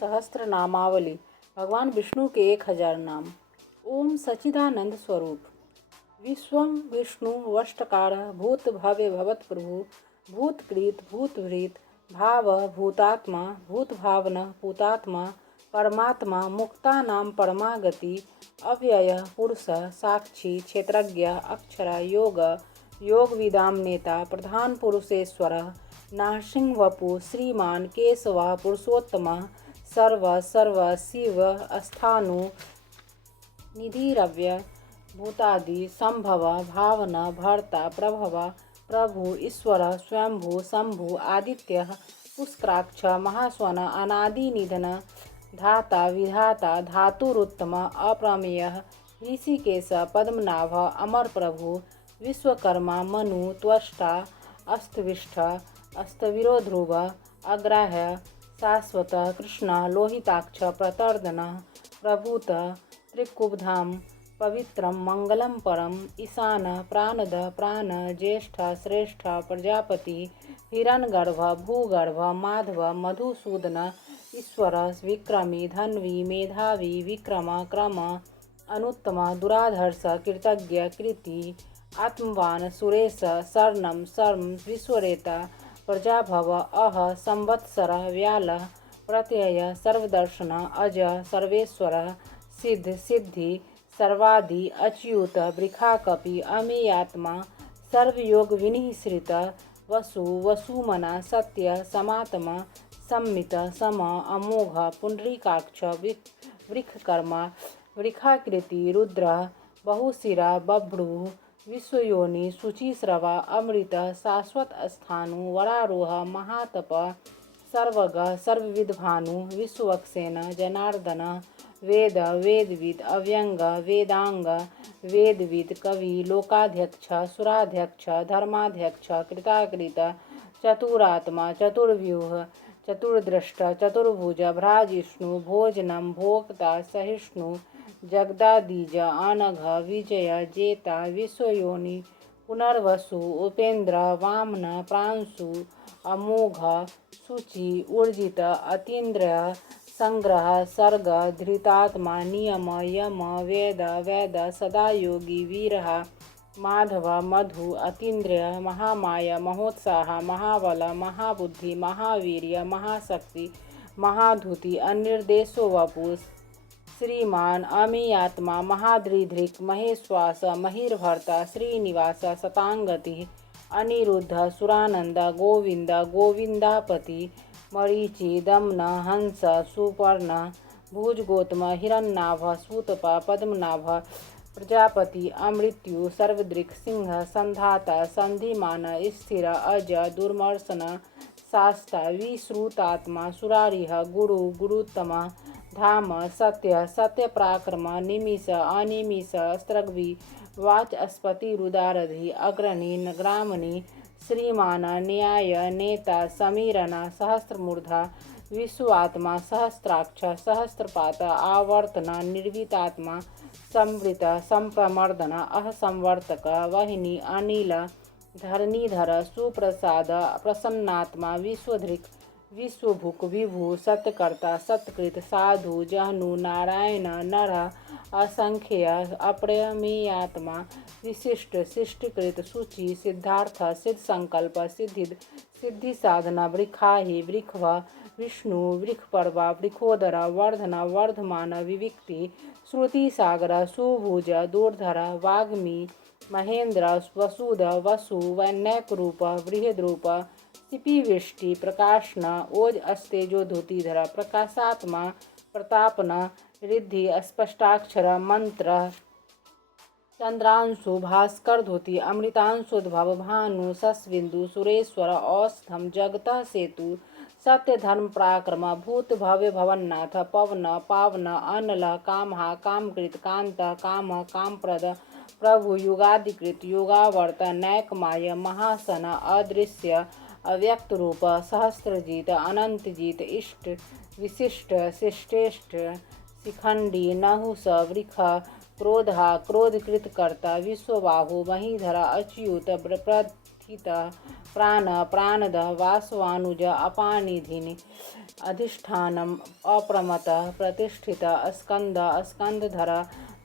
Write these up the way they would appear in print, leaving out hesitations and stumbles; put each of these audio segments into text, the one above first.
सहस्त्र नामावली। भगवान विष्णु के 1000 नाम। ओम सच्चिदानंद स्वरूप। विश्वम विष्णु वष्टकार भूत भव्य भवत प्रभु भूतकृत भूतभृत भाव भूतात्मा भूत भावन भूतात्मा परमात्मा मुक्ता नाम परमागति अव्यय पुरुष साक्षी क्षेत्रज्ञ अक्षर योग योग विदाम नेता प्रधान पुरुषेश्वर नारसिंह वपु श्रीमान केशव पुरुषोत्तम सर्व सर्व शिव स्थानु निधिरव्य भूतादि संभव भावना भर्ता प्रभव प्रभु ईश्वर स्वयंभू शंभु आदित्य पुष्कराक्ष महास्वन अनादि निधन धाता विधाता धातुरुत्तम अप्रमेय ऋषिकेश पद्मनाभ अमर प्रभु विश्वकर्मा मनु त्वष्टा अस्तविष्ठ अस्तवीरो ध्रुव अग्राह्य शाश्वत कृष्ण लोहिताक्ष प्रतर्दन प्रभूत त्रिकुबधाम पवित्रम मंगलम परम ईशान प्राणद प्राण ज्येष्ठ श्रेष्ठ प्रजापति हिरण्यगर्भ भूगर्भ माधव मधुसूदन ईश्वर विक्रमी धन्वी मेधावी विक्रम क्रम अनुत्तम दुराधर्ष कृतज्ञ कृति आत्मवान सुरेश शरणम शर्म विश्वरेता प्रजाभव अह संवत्सर व्याल प्रत्यय सर्वदर्शन अज सर्वेश्वर सिद्ध सिद्धि सर्वादि अच्युत वृखाकपि अमेयात्मा सर्वयोग विनिश्रित वसु वसुमना सत्य समात्मा सम्मित सम अमोघ पुंडरीकाक्ष वृखकर्मा वृखाकृति रुद्र बहुशिरा बभ्रू विश्वयोनि शुचिश्रवा अमृत शाश्वत स्थानु वरारोह महातप सर्वग सर्वविद्भानु विश्वक्सेन जनार्दन वेद वेदविद अव्यंग वेदांग वेदविद कवि लोकाध्यक्ष सुराध्यक्ष धर्माध्यक्ष कृताकृत चतुरात्मा चतुर्व्यूह चतुर्दृष्ट चतुर्भुज भ्राजिष्णु भोजनम भोक्ता सहिष्णु जगदादीज अनघ विजय जेता विश्वयोनि पुनर्वसु उपेन्द्र वामन प्रांशु अमोघ शुचि ऊर्जित अतीन्द्र संग्रह सर्ग धृतात्मा नियम यम वेद वेद सदा योगी वीर माधव मधु अतीन्द्रिय महामाया महोत्साह महाबल महाबुद्धि महावीर्य महाशक्ति महाधुति अनिर्देशो वपु श्रीमान अमीयात्मा महाद्रिधृक् महेश्वास महिर्भर्ता श्रीनिवास शतांगति अनिरुद्ध सुरानंद गोविंद गोविंदापति मरीचि दमन हंस सुपर्ण भुजगोतम हिरण्नाभ सूतप पद्मनाभ प्रजापति अमृत्यु सर्वदृक् सिंह संधाता संधिमान स्थिर अज दुर्मर्शन शास्ता विश्रुतात्मा सुरारिह गुरु गुरुत्तम धाम सत्य सत्य पराक्रम निमिष अनिमिष स्त्रग्वी वाचस्पति रुदारधि अग्रणी ग्रामणी श्रीमान न्याय नेता समीरना सहस्रमूर्धा विश्वात्मा सहस्राक्ष सहस्रपात आवर्तन निर्वितात्मा संवृत संप्रमर्दन अहसंवर्तक वहिनी अनिल धरणीधर सुप्रसाद प्रसन्नात्मा विश्वधृक् विश्वभुक विभु सत्यकर्ता सत्कृत साधु जहनु नारायण नर असंख्य अप्रमेयात्मा विशिष्ट शिष्टकृत शुचि सिद्धार्थ सिद्ध संकल्प सिद्धिद सिद्धि साधना वृखाहि वृखभ विष्णु वृखपर्वा वृखोदर वर्धन वर्धमान विविक्ति श्रुति सागर सुभुज दूरधर वाग्मी महेंद्र वसुद वसु वैन्यक रूप बृहद्रूप सिपिविष्टि प्रकाशन ओज अस्तेजो धुतिधर प्रकाशात्मा प्रतापन रिद्धि स्पष्टाक्षर मंत्र चंद्रांशु भास्कर धुति अमृतांशुद्भव भानु सस्विंदु सुरेश्वर औषधम जगत सेतु सत्य धर्म पराक्रम भूत भव्य भवन्नाथ पवन पावन अनल कामहा कामकृत कांत काम कामप्रद प्रभु युगादिकृत युगावर्त नैकमाय महासन अदृश्य अव्यक्त रूप सहस्त्रजीत अनंतजीत इष्ट विशिष्ट शिष्टेष्ट शिखंडी नहुस वृख क्रोधा क्रोधकृत कर्ता विश्वबाहु महीधर अच्युत चितः प्राण प्राणदः वासवानुज अपानिधिनि अधिष्ठानम् अप्रमतः प्रतिष्ठितः स्कंद स्कंदधर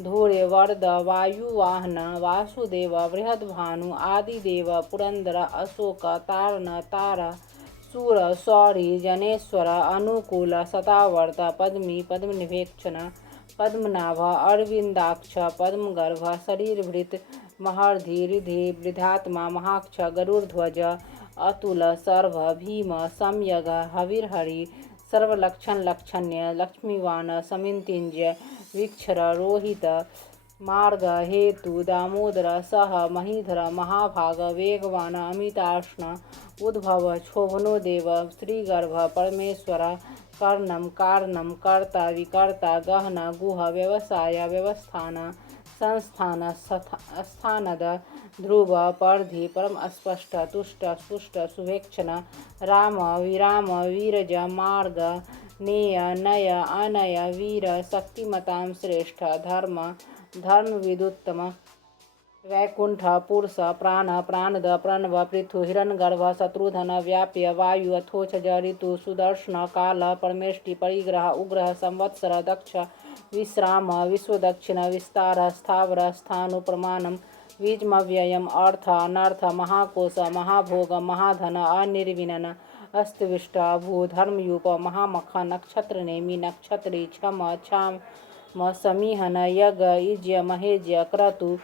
धूरे वरद वायुवाहन वासुदेव बृहद्भानु आदिदेव पुरंदर अशोक तारण तार सूर सौरी जनेश्वर अनुकूल सतावर्त पद्मी पद्मनिभेक्षण पद्मनाभ अरविंदाक्ष पद्मगर्भ शरीरभृत महर्धि रिधि वृद्धात्मा महाक्ष गरुड़ध्वज अतुल सर्व भीम सम्यग हविर्हरि सर्वलक्षण लक्षण्य लक्ष्मीवान समितिंजय वीक्षर रोहित मार्ग हेतु दामोदर सह महीधर महाभाग वेगवान अमिताष्ण उद्भव क्षोभनो देव श्रीगर्भ परमेश्वर कर्णम कारणम कर्ता विकर्ता गहन गुह व्यवसाय व्यवस्थान संस्थान स्थानद ध्रुव परधि परम स्पष्ट तुष्ट स्पुष्ट शुभेक्षण राम विराम वीरज मार्ग नेय नय अनय वीर शक्तिमतां श्रेष्ठ धर्म धर्म विदुत्तम वैकुंठ पुरुष प्राण प्राणद प्रणव पृथु हिरण्यगर्भ शत्रुधन व्याप्य वायु अथोचज ऋतु सुदर्शन काल परमेष्टि परिग्रह उग्रह संवत्सर दक्ष विश्राम विश्वदक्षिण विस्तार स्थावर स्थानु प्रमाणम बीजमव्ययम अर्थ अनर्थ महाकोश महाभोग महाधन अनिर्विनन अस्तविष्ट भू धर्मयूप महामख नक्षत्र नेमि नक्षत्री क्षम क्षाम समीहन यज्ञ इज्य महेज्य क्रतु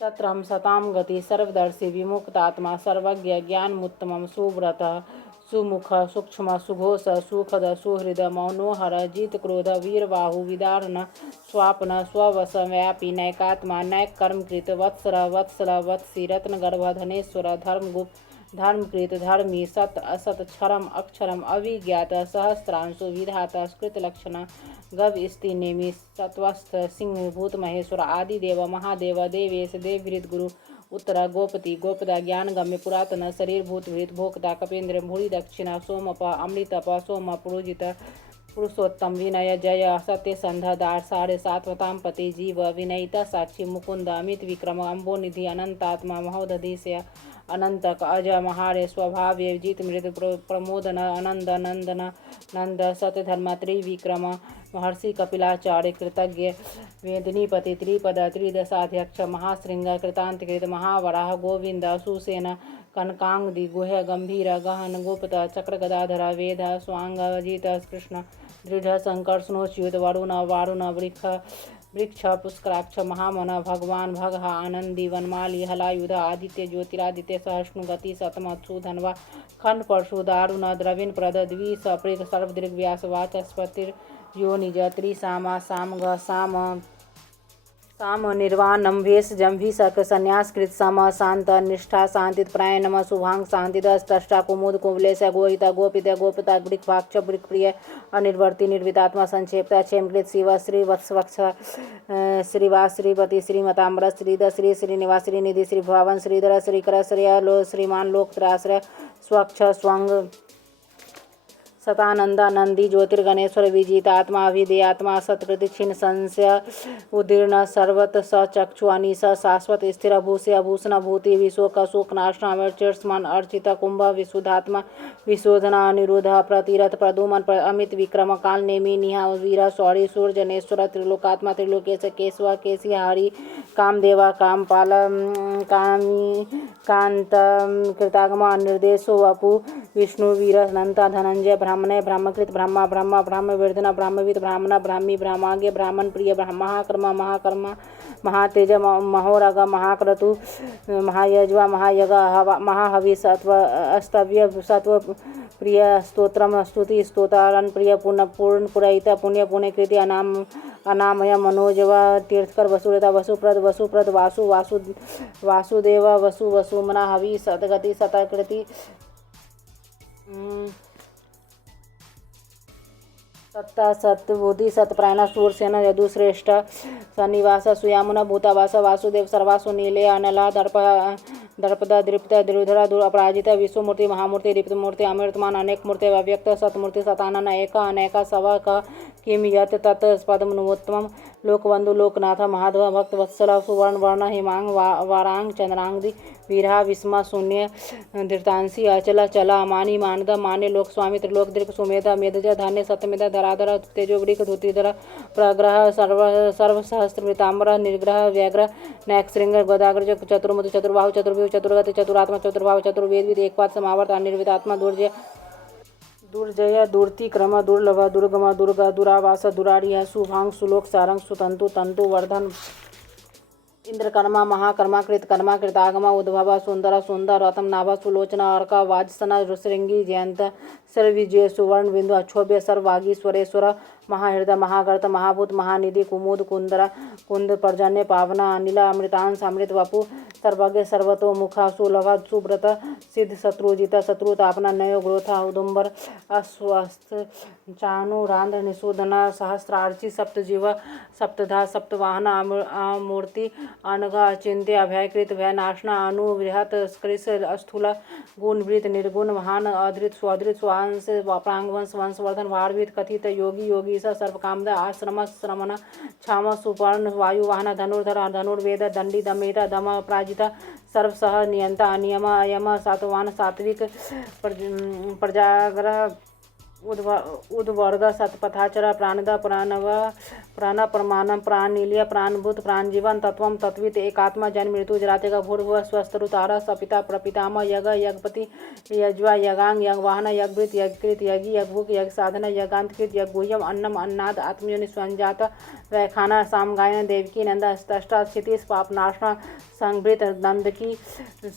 सत्रम सताम गति सर्वदर्शी विमुक्तात्मा सर्वज्ञ ज्ञानमुत्तमं सुव्रत सुमुख सूक्ष्म सुघोष सुखद सुहृद मनोहर जित क्रोध वीरबाहु विदारण स्वापन स्ववश व्यापी नैकात्मा नैक कर्मकृत वत्सर वत्सल वत्सी रत्नगर्भ धनेश्वर धर्मगुप्त धर्मकृत धर्मी सत असत क्षरम अक्षरम अविज्ञात सहस्रांशु विधाता स्कृतलक्षण गव स्ति नेमि सत्वस्थ सिंह भूत महेश्वर आदिदेव महादेव देवेश देवहृद गुरु उत्तर गोपति गोपदा ज्ञानगम्य पुरातन शरीर भूतभृत भोक्ता कपेन्द्र भूरि दक्षिण सोमप अमृतप सोम पुरोजित पुरुषोत्तम विनय जय सत्यसंध दार साढ़े सात्वताम पति जीव विनयिता साक्षी मुकुंद अमित विक्रम अम्बोनिधि अनंतात्मा महोदधिशय अनंतक अज महारे स्वभाव्य जित मृत प्रमोदन आनंद नंदन नंद सत्यधर्म त्रिविक्रम महर्षि कपिलाचार्य कृतज्ञ वेदनीपति त्रिपद त्रिदशाध्यक्ष महाशृंग कृतांतकृत महावराह गोविंद सुसेन कनकांगदि गुह्य गंभीर गहन गुप्त चक्र गदाधर वेद स्वांग अजित कृष्ण दृढ़ संकर्षणोच्युत वरुण वारुण वृक्ष पुष्कराक्ष महामन भगवान भगहा आनंदी वनमाली हलायुध आदित्य ज्योतिरादित्य सहिष्णु गति सतमत्सु धनवा खंड परशु दारुण द्रविण प्रद द्विसप्रीत सर्वदीर्घ व्यास वाचस्पतिर योनिज त्रिसामा सामग साम निर्वाणम भेषजम भीषक संन्यासकृत सम शांत निष्ठा शांतित प्राय नम शुभांग शांति दष्टा कुमुद कुवलेश गोहिता गोपित गोपिता वृक्भाक्ष वृक्प्रिय अनिर्वर्ति निर्वितात्मा संक्षेपता क्षेमकृत शिव श्री वत्सवक्ष श्रीवास श्रीपति श्रीमताम्र श्रीद श्री श्रीनिवास श्रीनिधि श्री भवन श्रीधर श्रीकर श्रेय श्रीमान लोकत्राश्रय स्वच्छ स्वंग सतानंदानंदी ज्योतिर्गणेश्वर विजितात्मा अभिधेयात्मा सत्कृतिक्षीण संशय उदीर्ण सर्वत सचक्षु अनिश शाश्वत स्थिर भूषय भूषण भूति विशोक शोकनाशनामर्चस्मान अर्चित कुंभ विशुद्धात्मा विशोधना अनिरुद्ध प्रतिरथ प्रदुमन अमित विक्रम काल नेमि निहा वीर शौरी सूर्यजनेश्वर त्रिलोकात्मा त्रिलोकेश केशव केशी हरि कामदेवा कामपाल कामी कांत कृतागमा निर्देशो वपु विष्णु वीर अनंता धनंजय ब्राह्मण ब्राह्मकृत ब्रह्मा ब्रह्मा ब्राह्मवेदना ब्राह्मविद ब्राह्मण ब्राह्मी ब्राह्माग्य ब्राह्मण प्रिय महाकर्म महातेज महोरग महाक्रतु महायज्वा महायग महाहवि सत्व अस्तव्य सत्व प्रिय स्तोत्रम स्तुति स्तोतारण प्रिय पूर्ण पुरहित पुण्य पुण्यकृति अनामय मनोजव तीर्थकर वसुरता वसुप्रद वासुदेव वसुमना हवि सतगति सतकृति सत्ता सत्बुद्धि सत्प्रायण सूरसेन यदुश्रेष्ठ सन्निवास सुयामुन भूतावास वासुदेव सर्वासु नीले अनला दर्पद दृप्त द्रुधर अपराजित विश्वमूर्ति महामूर्ति दीप्तमूर्ति अमृतमान अनेक मूर्ति अव्यक्त सतमूर्ति सतानन एक अनेक सव किम यत तत् पदमोत्तम लोकबंधु लोकनाथ महाधव भक्त वत्सल सुवर्ण वर्ण हिमांग वारांग चंद्रांगदी वीरहा विस्मा शून्य धृतांसी अचला चला मानी मानद मान्य लोक स्वामी त्रिलोक दीर्घ सुमेधा मेधजा धान्य सत्यमेधा धराधर तेजोवृक धुतिधर प्रग्रह सर्व सहस्त्र मृतांबर निर्ग्रह व्याघ्र नैक्शृंग गदाग्रज चतुर्मुद चतुर्बाहु चतुर्व्यूह चतुर्गत चतुरात्मा चतुर्भाव चतुर्वेद एकपाद समावर्त अनिर्वितात्मा दुर्जय दुर्तिक्रम दुर्लभ दुर्गम दुर्गा दुरावास दुरारिय शुभांग सुलोक सारंग सुतंतु तंतु वर्धन इंद्रकर्मा महाकर्मा कृतकर्मा कृतागमा उद्भव सुंदर सुंदर रतम नाभा सुलोचना अर्का वाजसना श्रृंगी जयंत सर्वविजय सुवर्ण बिंदु अक्षोभ्य सर्वागीश्वरेश्वर महाहृदय महागर्त महाभूत महानिधि कुमुद कुंदरा कुंद पर्जन्य पावना अनिला अमृतांश अमृत वपु सर्वज्ञ सर्वतो मुखा सुलभ सुब्रत सिद्ध शत्रुजित शत्रुतापना नयो ग्रोथा उदुम्बर अस्वस्थ चाणुरांध निषूदना सहस्रार्ची सप्तजीव सप्तधा सप्तवाहन मूर्ति अनघ अचिंत्य अभयकृत भय नाशना अनु बृहत कृष स्थूल गुणवृत निर्गुण महान अधृत स्वधृत स्वांश प्रांगवंश वंशवर्धन भारवीत कथित योगी योगी सर्वकामद आश्रम श्रमण क्षाम सुपर्ण वायुवाहन धनुर्धर धनुर्वेद दंडी दमेता दम अपराजित सर्वसह नियंता अनियम अयम सातवान सात्विक प्रजाग्रह उद्वर्ग सतपथाचर प्राणद प्राणव प्राण प्रमाणम प्राणिल्य प्राणभूत प्राणजीवन तत्व तत्वित एकात्मा जन्म मृत्यु जरातेगा भूर्भुव स्वस्थरुतारा सपिता प्रपितामह यग यगपति यज्वा यगांग यगवाहन यज्ञृत यज्ञकृत यज्ञ यज्ञभुक यज्ञ साधन यज्ञांतकृत यज्ञगुह्यम अन्नम अन्नाद आत्मयोनि स्वंजात वैखाना सामगायन देवकी नंद अष्टा स्थिति पापनाशना संभृत नंदकी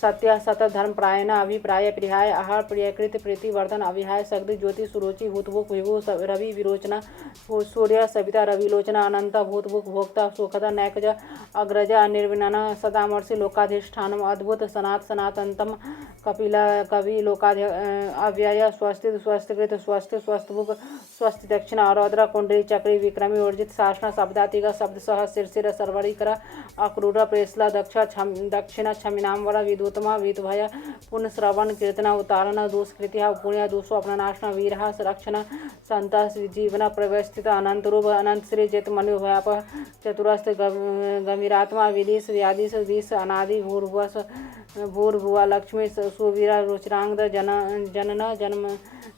सत्य सत धर्म प्रायण अभिप्राय प्रियाय आहार प्रियकृत प्रीतिवर्धन अविहाय सग्धि ज्योति सुरुचि भूतभुक विभु रवि विरोचना सूर्य सविता रविलोचना अनंत भूतभुक भोक्ता सुखद नैकज अग्रज निर्विनन सदामर्षि लोकाधिष्ठानम अद्भुत सनातनतम कपिल कवि लोकाधि अव्यय स्वस्ति स्वस्तिकृत स्वस्ति स्वस्थभुक स्वस्ति दक्षिण अरौद्र कुंडली चक्री विक्रमी ऊर्जित शासन शब्दातिग शब्द सह शिरशिर सर्वरीकर अक्रूर प्रेसला दक्षिण क्षमिनाम्बर विदुतमा विदभय पुण्यश्रवण कीर्तन उतारण दुष्कृत्या पुण्य दुष्व अपनाशना वीर रक्षण संत जीवन प्रवस्थित अनंत रूप अनंत श्री जित मनुभयाप चतुरस्थ गंभीरात्मा विदिश व्यादिश दिश अनादि भूर्भुवा लक्ष्मी सुवीरा रुचिरांग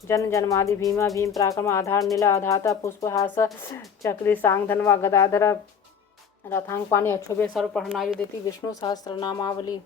जन जन्मादि भीमा भीम पराक्रम आधार नीला अधाता पुष्पहास चक्री सांग धनवा गदाधर रथांग पाणी अक्षोभ्य सर्व पढ़नायु देती विष्णु सहस्त्र नामावली।